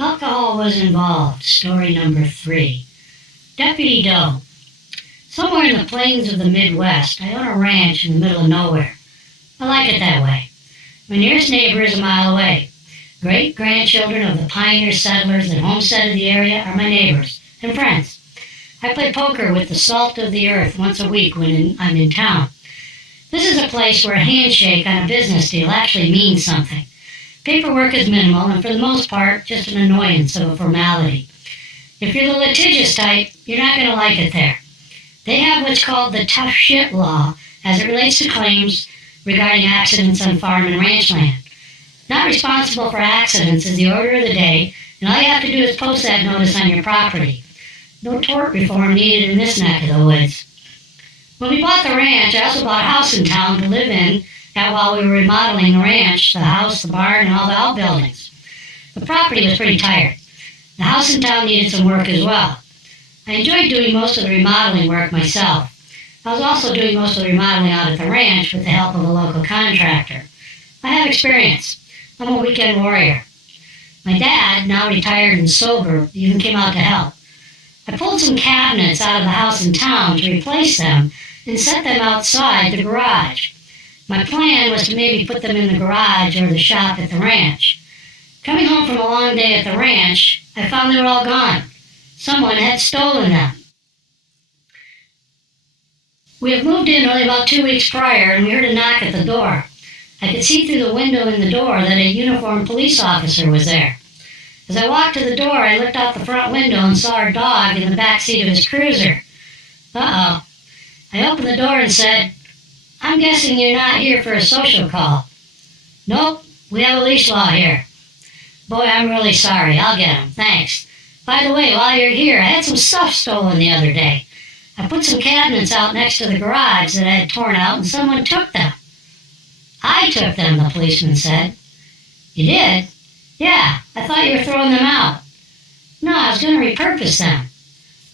Alcohol was involved. Story number 3. Deputy Doe. Somewhere in the plains of the Midwest, I own a ranch in the middle of nowhere. I like it that way. My nearest neighbor is a mile away. Great-grandchildren of the pioneer settlers that homesteaded the area are my neighbors and friends. I play poker with the salt of the earth once a week when I'm in town. This is a place where a handshake on a business deal actually means something. Paperwork is minimal and for the most part just an annoyance of a formality. If you're the litigious type, you're not going to like it there. They have what's called the tough shit law as it relates to claims regarding accidents on farm and ranch land. Not responsible for accidents is the order of the day, and all you have to do is post that notice on your property. No tort reform needed in this neck of the woods. When we bought the ranch, I also bought a house in town to live in while we were remodeling the ranch, the house, the barn, and all the outbuildings. The property was pretty tired. The house in town needed some work as well. I enjoyed doing most of the remodeling work myself. I was also doing most of the remodeling out at the ranch with the help of a local contractor. I have experience. I'm a weekend warrior. My dad, now retired and sober, even came out to help. I pulled some cabinets out of the house in town to replace them and set them outside the garage. My plan was to maybe put them in the garage or the shop at the ranch. Coming home from a long day at the ranch, I found they were all gone. Someone had stolen them. We had moved in only about 2 weeks prior and we heard a knock at the door. I could see through the window in the door that a uniformed police officer was there. As I walked to the door, I looked out the front window and saw our dog in the back seat of his cruiser. Uh-oh. I opened the door and said, "I'm guessing you're not here for a social call." "Nope, we have a leash law here." "Boy, I'm really sorry. I'll get him. Thanks. By the way, while you're here, I had some stuff stolen the other day. I put some cabinets out next to the garage that I had torn out and someone took them." "I took them," the policeman said. "You did?" "Yeah, I thought you were throwing them out." "No, I was going to repurpose them."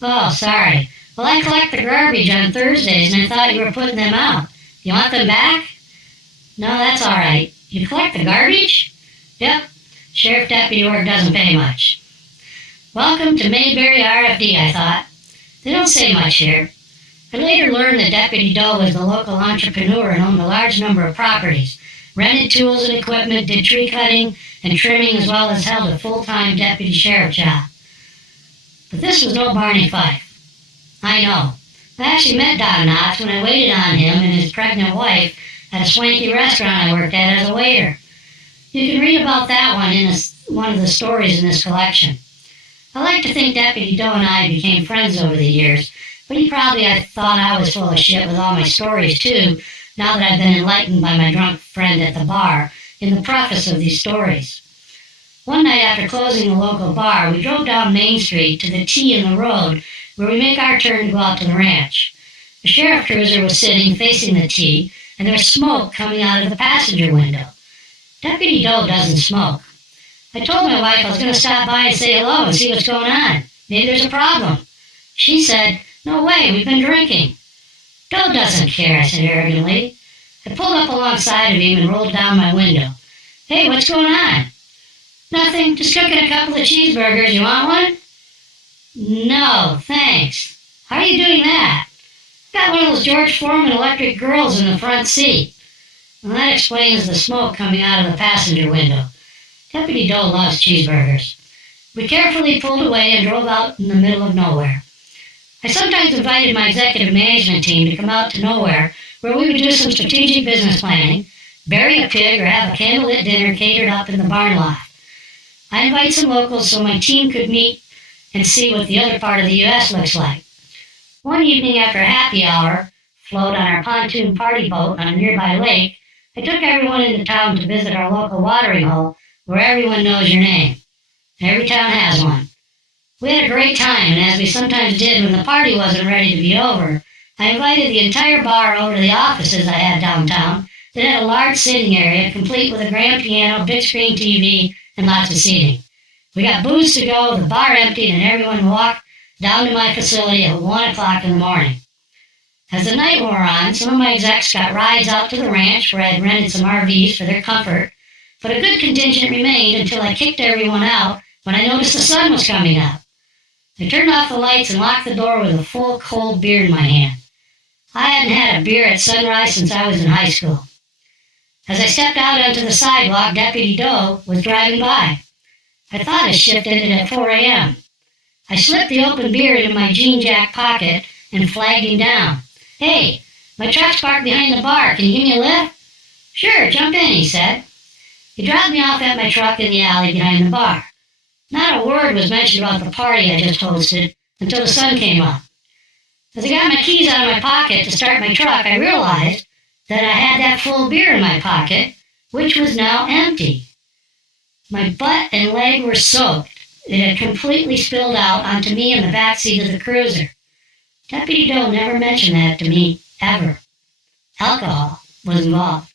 "Oh, sorry. Well, I collect the garbage on Thursdays and I thought you were putting them out. You want them back?" "No, that's all right. You collect the garbage?" "Yep. Sheriff deputy work doesn't pay much." Welcome to Mayberry RFD, I thought. They don't say much here. I later learned that Deputy Doe was the local entrepreneur and owned a large number of properties, rented tools and equipment, did tree cutting and trimming, as well as held a full-time deputy sheriff job. But this was no Barney Fife. I know. I actually met Don Knotts when I waited on him and his pregnant wife at a swanky restaurant I worked at as a waiter. You can read about that one in one of the stories in this collection. I like to think Deputy Doe and I became friends over the years, but he probably thought I was full of shit with all my stories too, now that I've been enlightened by my drunk friend at the bar in the preface of these stories. One night after closing the local bar, we drove down Main Street to the T in the road where we make our turn to go out to the ranch. The sheriff cruiser was sitting facing the T, and there was smoke coming out of the passenger window. Deputy Doe doesn't smoke. I told my wife I was going to stop by and say hello and see what's going on. Maybe there's a problem. She said, "No way, we've been drinking." "Doe doesn't care," I said arrogantly. I pulled up alongside of him and rolled down my window. "Hey, what's going on?" "Nothing, just cooking a couple of cheeseburgers. You want one?" "No, thanks." "How are you doing that?" "Got one of those George Foreman electric grills in the front seat." Well, that explains the smoke coming out of the passenger window. Deputy Doe loves cheeseburgers. We carefully pulled away and drove out in the middle of nowhere. I sometimes invited my executive management team to come out to nowhere where we would do some strategic business planning, bury a pig, or have a candlelit dinner catered up in the barn loft. I invite some locals so my team could meet and see what the other part of the U.S. looks like. One evening after happy hour, float on our pontoon party boat on a nearby lake, I took everyone into town to visit our local watering hole where everyone knows your name. Every town has one. We had a great time, and as we sometimes did when the party wasn't ready to be over, I invited the entire bar over to the offices I had downtown that had a large sitting area complete with a grand piano, big screen TV, and lots of seating. We got booze to go, the bar emptied, and everyone walked down to my facility at 1 o'clock in the morning. As the night wore on, some of my execs got rides out to the ranch where I had rented some RVs for their comfort, but a good contingent remained until I kicked everyone out when I noticed the sun was coming up. I turned off the lights and locked the door with a full cold beer in my hand. I hadn't had a beer at sunrise since I was in high school. As I stepped out onto the sidewalk, Deputy Doe was driving by. I thought his shift ended at 4 a.m. I slipped the open beer into my jean jack pocket and flagged him down. "Hey, my truck's parked behind the bar. Can you give me a lift?" "Sure, jump in," he said. He dropped me off at my truck in the alley behind the bar. Not a word was mentioned about the party I just hosted until the sun came up. As I got my keys out of my pocket to start my truck, I realized that I had that full beer in my pocket, which was now empty. My butt and leg were soaked. It had completely spilled out onto me in the back seat of the cruiser. Deputy Doe never mentioned that to me, ever. Alcohol was involved.